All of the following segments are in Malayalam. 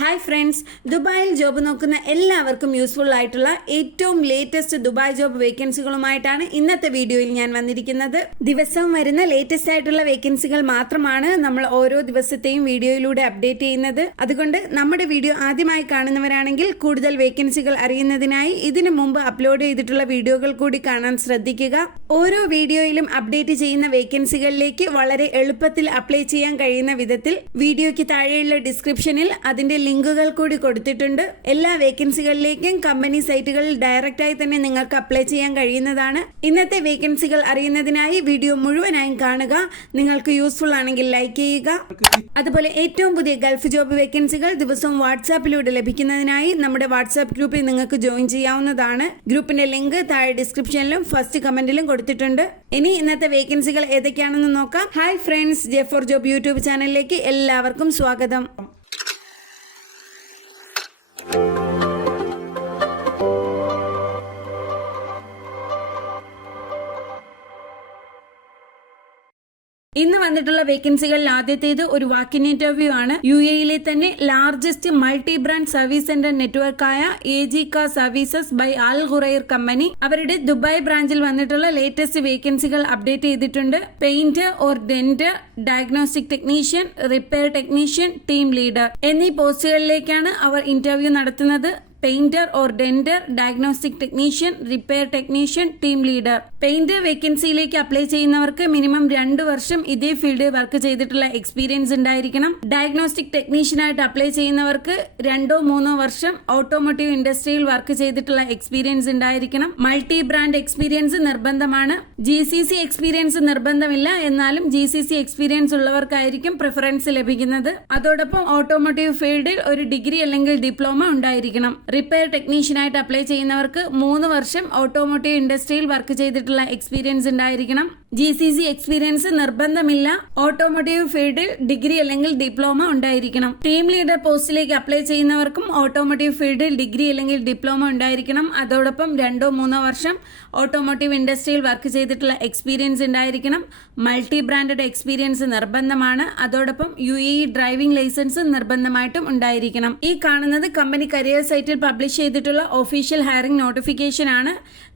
ഹായ് ഫ്രണ്ട്സ്, ദുബായിൽ ജോബ് നോക്കുന്ന എല്ലാവർക്കും യൂസ്ഫുൾ ആയിട്ടുള്ള ഏറ്റവും ലേറ്റസ്റ്റ് ദുബായ് ജോബ് വേക്കൻസികളുമായിട്ടാണ് ഇന്നത്തെ വീഡിയോയിൽ ഞാൻ വന്നിരിക്കുന്നത്. ദിവസവും വരുന്ന ലേറ്റസ്റ്റ് ആയിട്ടുള്ള വേക്കൻസികൾ മാത്രമാണ് നമ്മൾ ഓരോ ദിവസത്തെയും വീഡിയോയിലൂടെ അപ്ഡേറ്റ് ചെയ്യുന്നത്. അതുകൊണ്ട് നമ്മുടെ വീഡിയോ ആദ്യമായി കാണുന്നവരാണെങ്കിൽ കൂടുതൽ വേക്കൻസികൾ അറിയുന്നതിനായി ഇതിനു മുമ്പ് അപ്ലോഡ് ചെയ്തിട്ടുള്ള വീഡിയോകൾ കൂടി കാണാൻ ശ്രദ്ധിക്കുക. ഓരോ വീഡിയോയിലും അപ്ഡേറ്റ് ചെയ്യുന്ന വേക്കൻസികളിലേക്ക് വളരെ എളുപ്പത്തിൽ അപ്ലൈ ചെയ്യാൻ കഴിയുന്ന വിധത്തിൽ വീഡിയോയ്ക്ക് താഴെയുള്ള ഡിസ്ക്രിപ്ഷനിൽ അതിന്റെ ലിങ്കുകൾ കൂടി കൊടുത്തിട്ടുണ്ട്. എല്ലാ വേക്കൻസികളിലേക്കും കമ്പനി സൈറ്റുകളിൽ ഡയറക്റ്റായി തന്നെ നിങ്ങൾക്ക് അപ്ലൈ ചെയ്യാൻ കഴിയുന്നതാണ്. ഇന്നത്തെ വേക്കൻസികൾ അറിയുന്നതിനായി വീഡിയോ മുഴുവനായും കാണുക. നിങ്ങൾക്ക് യൂസ്ഫുൾ ആണെങ്കിൽ ലൈക്ക് ചെയ്യുക. അതുപോലെ ഏറ്റവും പുതിയ ഗൾഫ് ജോബ് വേക്കൻസികൾ ദിവസവും വാട്സാപ്പിലൂടെ ലഭിക്കുന്നതിനായി നമ്മുടെ വാട്സാപ്പ് ഗ്രൂപ്പിൽ നിങ്ങൾക്ക് ജോയിൻ ചെയ്യാവുന്നതാണ്. ഗ്രൂപ്പിന്റെ ലിങ്ക് താഴെ ഡിസ്ക്രിപ്ഷനിലും ഫസ്റ്റ് കമന്റിലും കൊടുത്തിട്ടുണ്ട്. ഇനി ഇന്നത്തെ വേക്കൻസികൾ ഏതൊക്കെയാണെന്ന് നോക്കാം. Hi friends, J for job YouTube ചാനലിലേക്ക് എല്ലാവർക്കും സ്വാഗതം. ഇന്ന് വന്നിട്ടുള്ള വേക്കൻസികളിൽ ആദ്യത്തേത് ഒരു വാക്കിൻ ഇന്റർവ്യൂ ആണ്. UAE തന്നെ largest multi brand service centre നെറ്റ്വർക്കായ AG services by Al Ghurair company അവരുടെ ദുബായ് ബ്രാഞ്ചിൽ വന്നിട്ടുള്ള ലേറ്റസ്റ്റ് വേക്കൻസികൾ അപ്ഡേറ്റ് ചെയ്തിട്ടുണ്ട്. Painter or denter, diagnostic technician, repair technician, team leader എന്നീ പോസ്റ്റുകളിലേക്കാണ് അവർ ഇന്റർവ്യൂ നടത്തുന്നത്. Painter or denter, diagnostic technician, repair technician, team leader. പെയിന്റർ വേക്കൻസിയിലേക്ക് അപ്ലൈ ചെയ്യുന്നവർക്ക് മിനിമം 2 വർഷം ഇതേ ഫീൽഡിൽ വർക്ക് ചെയ്തിട്ടുള്ള എക്സ്പീരിയൻസ് ഉണ്ടായിരിക്കണം. ഡയഗ്നോസ്റ്റിക് ടെക്നീഷ്യനായിട്ട് അപ്ലൈ ചെയ്യുന്നവർക്ക് 2-3 വർഷം ഓട്ടോമോട്ടീവ് ഇൻഡസ്ട്രിയിൽ വർക്ക് ചെയ്തിട്ടുള്ള എക്സ്പീരിയൻസ് ഉണ്ടായിരിക്കണം. മൾട്ടി ബ്രാൻഡ് എക്സ്പീരിയൻസ് നിർബന്ധമാണ്. GCC എക്സ്പീരിയൻസ് നിർബന്ധമില്ല, എന്നാലും GCC എക്സ്പീരിയൻസ് ഉള്ളവർക്കായിരിക്കും പ്രിഫറൻസ് ലഭിക്കുന്നത്. അതോടൊപ്പം ഓട്ടോമോട്ടീവ് ഫീൽഡിൽ ഒരു ഡിഗ്രി അല്ലെങ്കിൽ ഡിപ്ലോമ ഉണ്ടായിരിക്കണം. റിപ്പയർ ടെക്നീഷ്യനായിട്ട് അപ്ലൈ ചെയ്യുന്നവർക്ക് 3 വർഷം ഓട്ടോമോട്ടീവ് ഇൻഡസ്ട്രിയിൽ വർക്ക് ചെയ്തിട്ടുള്ള എക്സ്പീരിയൻസ് ഉണ്ടായിരിക്കണം. GCC എക്സ്പീരിയൻസ് നിർബന്ധമില്ല. ഓട്ടോമോട്ടീവ് ഫീൽഡിൽ ഡിഗ്രി അല്ലെങ്കിൽ ഡിപ്ലോമ ഉണ്ടായിരിക്കണം. ടീം ലീഡർ പോസ്റ്റിലേക്ക് അപ്ലൈ ചെയ്യുന്നവർക്കും ഓട്ടോമോട്ടീവ് ഫീൽഡിൽ ഡിഗ്രി അല്ലെങ്കിൽ ഡിപ്ലോമ ഉണ്ടായിരിക്കണം. അതോടൊപ്പം 2-3 വർഷം ഓട്ടോമോട്ടീവ് ഇൻഡസ്ട്രിയിൽ വർക്ക് ചെയ്തിട്ടുള്ള എക്സ്പീരിയൻസ് ഉണ്ടായിരിക്കണം. മൾട്ടി ബ്രാൻഡഡ് എക്സ്പീരിയൻസ് നിർബന്ധമാണ്. അതോടൊപ്പം UAE ഡ്രൈവിംഗ് ലൈസൻസ് നിർബന്ധമായിട്ടും ഉണ്ടായിരിക്കണം. ഈ കാണുന്നത് കമ്പനി കരിയർ സൈറ്റിൽ പബ്ലിഷ് ചെയ്തിട്ടുള്ള ഒഫീഷ്യൽ ഹയറിംഗ് നോട്ടിഫിക്കേഷൻ ആണ്.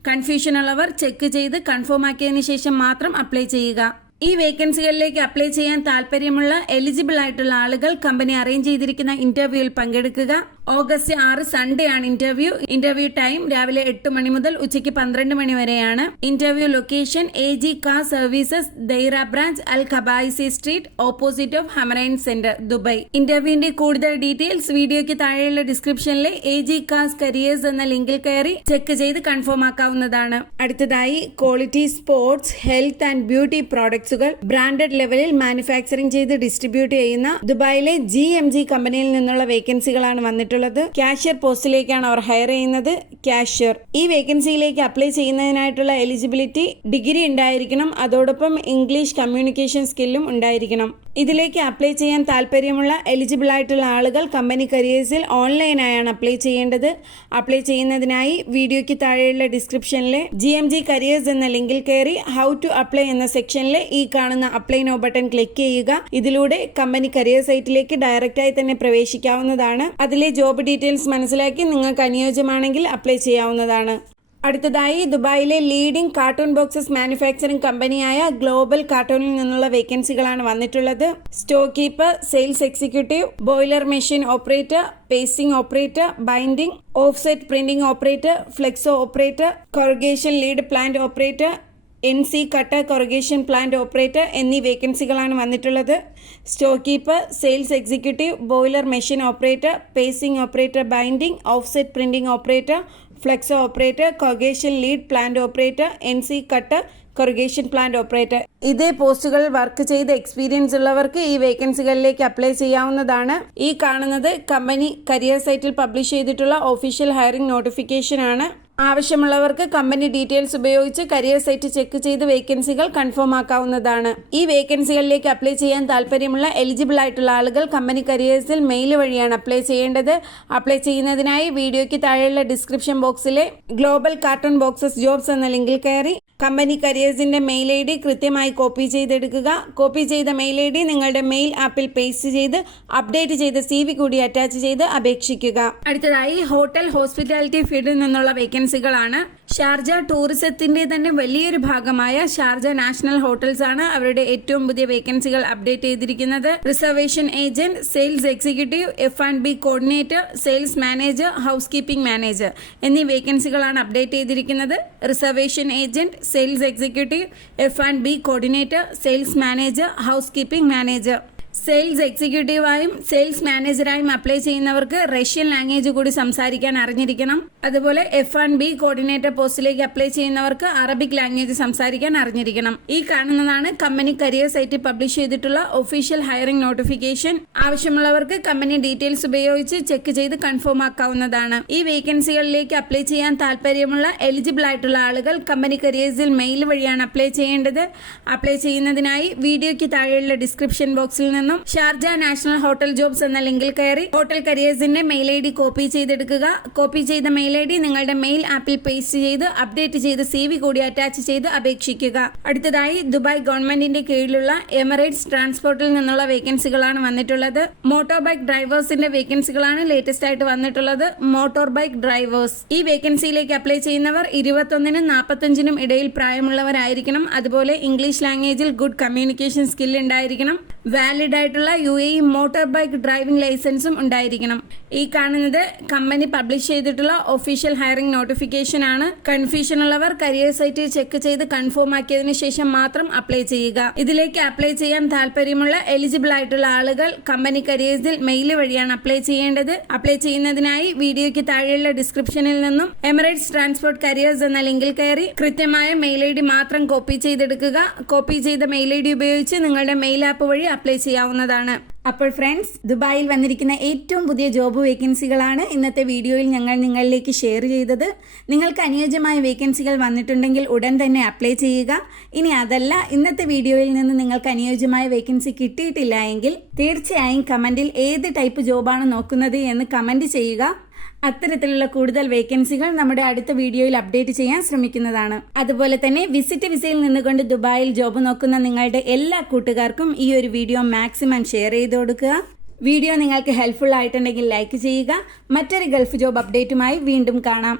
കൺഫ്യൂഷൻ ഉള്ളവർ ചെക്ക് ചെയ്ത് കൺഫേം ആക്കിയതിനു ശേഷം മാത്രം അപ്ലൈ ചെയ്യുക. ഈ വേക്കൻസികളിലേക്ക് അപ്ലൈ ചെയ്യാൻ താല്പര്യമുള്ള എലിജിബിൾ ആയിട്ടുള്ള ആളുകൾ കമ്പനി അറേഞ്ച് ചെയ്തിരിക്കുന്ന ഇന്റർവ്യൂവിൽ പങ്കെടുക്കുക. ഓഗസ്റ്റ് 6 സൺഡേ ആണ് ഇന്റർവ്യൂ ടൈം രാവിലെ 8 മണി മുതൽ ഉച്ചയ്ക്ക് 12 മണി വരെയാണ്. Interview location AG services Deira branch Al Khabaisi street opposite of Hamarain centre, Dubai. ഇന്റർവ്യൂവിന്റെ കൂടുതൽ ഡീറ്റെയിൽസ് വീഡിയോയ്ക്ക് താഴെയുള്ള ഡിസ്ക്രിപ്ഷനിലെ AG കരിയേഴ്സ് എന്ന ലിങ്കിൽ കയറി ചെക്ക് ചെയ്ത് കൺഫേം ആക്കാവുന്നതാണ്. അടുത്തതായി quality sports, health and beauty പ്രോഡക്ട്സുകൾ ബ്രാൻഡഡ് ലെവലിൽ മാനുഫാക്ചറിംഗ് ചെയ്ത് ഡിസ്ട്രിബ്യൂട്ട് ചെയ്യുന്ന ദുബായിലെ GMG കമ്പനിയിൽ നിന്നുള്ള വേക്കൻസികളാണ് വന്നിട്ടുള്ളത്. കാഷ്യർ പോസ്റ്റിലേക്കാണ് അവർ ഹയർ ചെയ്യുന്നത്. കാഷ്യർ. ഈ വേക്കൻസിയിലേക്ക് അപ്ലൈ ചെയ്യുന്നതിനായിട്ടുള്ള എലിജിബിലിറ്റി ഡിഗ്രി ഉണ്ടായിരിക്കണം. അതോടൊപ്പം ഇംഗ്ലീഷ് കമ്മ്യൂണിക്കേഷൻ സ്കില്ലും ഉണ്ടായിരിക്കണം. ഇതിലേക്ക് അപ്ലൈ ചെയ്യാൻ താല്പര്യമുള്ള എലിജിബിൾ ആയിട്ടുള്ള ആളുകൾ കമ്പനി കരിയേഴ്സിൽ ഓൺലൈനായാണ് അപ്ലൈ ചെയ്യേണ്ടത്. അപ്ലൈ ചെയ്യുന്നതിനായി വീഡിയോയ്ക്ക് താഴെയുള്ള ഡിസ്ക്രിപ്ഷനിലെ GMG കരിയേഴ്സ് എന്ന ലിങ്കിൽ കയറി ഹൗ ടു അപ്ലൈ എന്ന സെക്ഷനിലെ ഈ കാണുന്ന അപ്ലൈ നോ ബട്ടൺ ക്ലിക്ക് ചെയ്യുക. ഇതിലൂടെ കമ്പനി കരിയർ സൈറ്റിലേക്ക് ഡയറക്റ്റായി തന്നെ പ്രവേശിക്കാവുന്നതാണ്. അതിലെ ജോബ് ഡീറ്റെയിൽസ് മനസ്സിലാക്കി നിങ്ങൾക്ക് അനുയോജ്യമാണെങ്കിൽ അപ്ലൈ ചെയ്യാവുന്നതാണ്. അടുത്തതായി ദുബായിലെ ലീഡിംഗ് കാർട്ടൂൺ ബോക്സസ് മാനുഫാക്ചറിംഗ് കമ്പനിയായ ഗ്ലോബൽ കാർട്ടൂണിൽ നിന്നുള്ള വേക്കൻസികളാണ് വന്നിട്ടുള്ളത്. Store keeper, sales executive, boiler machine operator, pasting operator, binding, offset printing operator, flexo operator, corrugation lead plant operator, NC cutter corrugation plant operator എന്നീ വേക്കൻസികളാണ് വന്നിട്ടുള്ളത്. Store keeper, sales executive, boiler machine operator, pasting operator, binding, offset printing operator, flexo operator, corrugation lead plant operator, NC cutter corrugation plant operator. ഇതേ പോസ്റ്റുകളിൽ വർക്ക് ചെയ്ത് എക്സ്പീരിയൻസ് ഉള്ളവർക്ക് ഈ വേക്കൻസികളിലേക്ക് അപ്ലൈ ചെയ്യാവുന്നതാണ്. ഈ കാണുന്നത് കമ്പനി കരിയർ സൈറ്റിൽ പബ്ലിഷ് ചെയ്തിട്ടുള്ള ഒഫീഷ്യൽ ഹയറിംഗ് നോട്ടിഫിക്കേഷൻ ആണ്. ആവശ്യമുള്ളവർക്ക് കമ്പനി ഡീറ്റെയിൽസ് ഉപയോഗിച്ച് കരിയർ സൈറ്റ് ചെക്ക് ചെയ്ത് വേക്കൻസികൾ കൺഫേം ആക്കാവുന്നതാണ്. ഈ വേക്കൻസികളിലേക്ക് അപ്ലൈ ചെയ്യാൻ താല്പര്യമുള്ള എലിജിബിൾ ആയിട്ടുള്ള ആളുകൾ കമ്പനി കരിയേഴ്സിൽ മെയിൽ വഴിയാണ് അപ്ലൈ ചെയ്യേണ്ടത്. അപ്ലൈ ചെയ്യുന്നതിനായി വീഡിയോയ്ക്ക് താഴെയുള്ള ഡിസ്ക്രിപ്ഷൻ ബോക്സിലെ ഗ്ലോബൽ കാർട്ടൂൺ ബോക്സസ് ജോബ്സ് എന്ന ലിങ്കിൽ കയറി കമ്പനി കരിയേഴ്സിന്റെ മെയിൽ ഐ ഡി കൃത്യമായി കോപ്പി ചെയ്തെടുക്കുക. കോപ്പി ചെയ്ത മെയിൽ ഐ ഡി നിങ്ങളുടെ മെയിൽ ആപ്പിൽ പേസ്റ്റ് ചെയ്ത് അപ്ഡേറ്റ് ചെയ്ത CV കൂടി അറ്റാച്ച് ചെയ്ത് അപേക്ഷിക്കുക. അടുത്തതായി ഹോട്ടൽ ഹോസ്പിറ്റാലിറ്റി ഫീൽഡിൽ നിന്നുള്ള വേക്കൻസികളാണ്. ഷാർജ ടൂറിസത്തിന്റെ തന്നെ വലിയൊരു ഭാഗമായ ഷാർജ നാഷണൽ ഹോട്ടൽസ് ആണ് അവരുടെ ഏറ്റവും പുതിയ വേക്കൻസികൾ അപ്ഡേറ്റ് ചെയ്തിരിക്കുന്നത്. Reservation agent, sales executive, F&B coordinator, sales manager, house keeping manager എന്നീ വേക്കൻസികളാണ് അപ്ഡേറ്റ് ചെയ്തിരിക്കുന്നത്. Reservation agent, sales executive, F&B coordinator, sales manager, house keeping manager. Sales എക്സിക്യൂട്ടീവായും സെയിൽസ് മാനേജറായും അപ്ലൈ ചെയ്യുന്നവർക്ക് റഷ്യൻ ലാംഗ്വേജ് കൂടി സംസാരിക്കാൻ അറിഞ്ഞിരിക്കണം. അതുപോലെ F&B കോർഡിനേറ്റർ പോസ്റ്റിലേക്ക് അപ്ലൈ ചെയ്യുന്നവർക്ക് അറബിക് ലാംഗ്വേജ് സംസാരിക്കാൻ അറിഞ്ഞിരിക്കണം. ഈ കാണുന്നതാണ് കമ്പനി കരിയർ സൈറ്റിൽ പബ്ലിഷ് ചെയ്തിട്ടുള്ള ഒഫീഷ്യൽ ഹയറിംഗ് നോട്ടിഫിക്കേഷൻ. ആവശ്യമുള്ളവർക്ക് കമ്പനി ഡീറ്റെയിൽസ് ഉപയോഗിച്ച് ചെക്ക് ചെയ്ത് കൺഫേം ആക്കാവുന്നതാണ്. ഈ വേക്കൻസികളിലേക്ക് അപ്ലൈ ചെയ്യാൻ താല്പര്യമുള്ള എലിജിബിൾ ആയിട്ടുള്ള ആളുകൾ കമ്പനി കരിയേഴ്സിൽ മെയിൽ വഴിയാണ് അപ്ലൈ ചെയ്യേണ്ടത്. അപ്ലൈ ചെയ്യുന്നതിനായി വീഡിയോയ്ക്ക് താഴെയുള്ള ഡിസ്ക്രിപ്ഷൻ ബോക്സിൽ നിന്നും ഷാർജ നാഷണൽ ഹോട്ടൽ ജോബ്സ് എന്ന ലിങ്കിൽ കയറി ഹോട്ടൽ കരിയേഴ്സിന്റെ മെയിൽ ഐ ഡി കോപ്പി ചെയ്തെടുക്കുക. കോപ്പി ചെയ്ത മെയിൽ ഐ ഡി നിങ്ങളുടെ മെയിൽ ആപ്പിൽ പേസ്റ്റ് ചെയ്ത് അപ്ഡേറ്റ് ചെയ്ത് CV കൂടി അറ്റാച്ച് ചെയ്ത് അപേക്ഷിക്കുക. അടുത്തതായി ദുബായ് ഗവൺമെന്റിന്റെ കീഴിലുള്ള എമിറേറ്റ്സ് ട്രാൻസ്പോർട്ടിൽ നിന്നുള്ള വേക്കൻസികളാണ് വന്നിട്ടുള്ളത്. മോട്ടോർ ബൈക്ക് ഡ്രൈവേഴ്സിന്റെ വേക്കൻസികളാണ് ലേറ്റസ്റ്റ് ആയിട്ട് വന്നിട്ടുള്ളത്. മോട്ടോർ ബൈക്ക് ഡ്രൈവേഴ്സ് ഈ വേക്കൻസിയിലേക്ക് അപ്ലൈ ചെയ്യുന്നവർ 21-നും 45-നും ഇടയിൽ പ്രായമുള്ളവരായിരിക്കണം. അതുപോലെ ഇംഗ്ലീഷ് ലാംഗ്വേജിൽ ഗുഡ് കമ്മ്യൂണിക്കേഷൻ സ്കിൽ ഉണ്ടായിരിക്കണം. വാലിഡ് ആയിട്ടുള്ള UAE മോട്ടോർ ബൈക്ക് ഡ്രൈവിംഗ് ലൈസൻസും ഉണ്ടായിരിക്കണം. ഈ കാണുന്നത് കമ്പനി പബ്ലിഷ് ചെയ്തിട്ടുള്ള ഒഫീഷ്യൽ ഹയറിംഗ് നോട്ടിഫിക്കേഷൻ ആണ്. കൺഫ്യൂഷൻ ഉള്ളവർ കരിയർ സൈറ്റിൽ ചെക്ക് ചെയ്ത് കൺഫേം ആക്കിയതിനു ശേഷം മാത്രം അപ്ലൈ ചെയ്യുക. ഇതിലേക്ക് അപ്ലൈ ചെയ്യാൻ താല്പര്യമുള്ള എലിജിബിൾ ആയിട്ടുള്ള ആളുകൾ കമ്പനി കരിയേഴ്സിൽ മെയിൽ വഴിയാണ് അപ്ലൈ ചെയ്യേണ്ടത്. അപ്ലൈ ചെയ്യുന്നതിനായി വീഡിയോയ്ക്ക് താഴെയുള്ള ഡിസ്ക്രിപ്ഷനിൽ നിന്നും എമിറേറ്റ്സ് ട്രാൻസ്പോർട്ട് കരിയേഴ്സ് എന്ന ലിങ്കിൽ കയറി കൃത്യമായ മെയിൽ ഐ ഡി മാത്രം കോപ്പി ചെയ്തെടുക്കുക. കോപ്പി ചെയ്ത മെയിൽ ഐ ഡി ഉപയോഗിച്ച് നിങ്ങളുടെ മെയിൽ ആപ്പ് വഴി അപ്ലൈ ചെയ്യാവുന്നതാണ്. അപ്പോൾ ഫ്രണ്ട്സ്, ദുബായിൽ വന്നിരിക്കുന്ന ഏറ്റവും പുതിയ ജോബ് വേക്കൻസികളാണ് ഇന്നത്തെ വീഡിയോയിൽ ഞങ്ങൾ നിങ്ങളിലേക്ക് ഷെയർ ചെയ്തത്. നിങ്ങൾക്ക് അനുയോജ്യമായ വേക്കൻസികൾ വന്നിട്ടുണ്ടെങ്കിൽ ഉടൻ തന്നെ അപ്ലൈ ചെയ്യുക. ഇനി അതല്ല, ഇന്നത്തെ വീഡിയോയിൽ നിന്ന് നിങ്ങൾക്ക് അനുയോജ്യമായ വേക്കൻസി കിട്ടിയിട്ടില്ല എങ്കിൽ തീർച്ചയായും കമൻറ്റിൽ ഏത് ടൈപ്പ് ജോബാണ് നോക്കുന്നത് എന്ന് കമൻറ്റ് ചെയ്യുക. അത്തരത്തിലുള്ള കൂടുതൽ വേക്കൻസികൾ നമ്മുടെ അടുത്ത വീഡിയോയിൽ അപ്ഡേറ്റ് ചെയ്യാൻ ശ്രമിക്കുന്നതാണ്. അതുപോലെ തന്നെ വിസിറ്റ് വിസയിൽ നിന്നുകൊണ്ട് ദുബായിൽ ജോബ് നോക്കുന്ന നിങ്ങളുടെ എല്ലാ കൂട്ടുകാർക്കും ഈ ഒരു വീഡിയോ മാക്സിമം ഷെയർ ചെയ്ത് കൊടുക്കുക. വീഡിയോ നിങ്ങൾക്ക് ഹെൽപ്ഫുൾ ആയിട്ടുണ്ടെങ്കിൽ ലൈക്ക് ചെയ്യുക. മറ്റൊരു ഗൾഫ് ജോബ് അപ്ഡേറ്റുമായി വീണ്ടും കാണാം.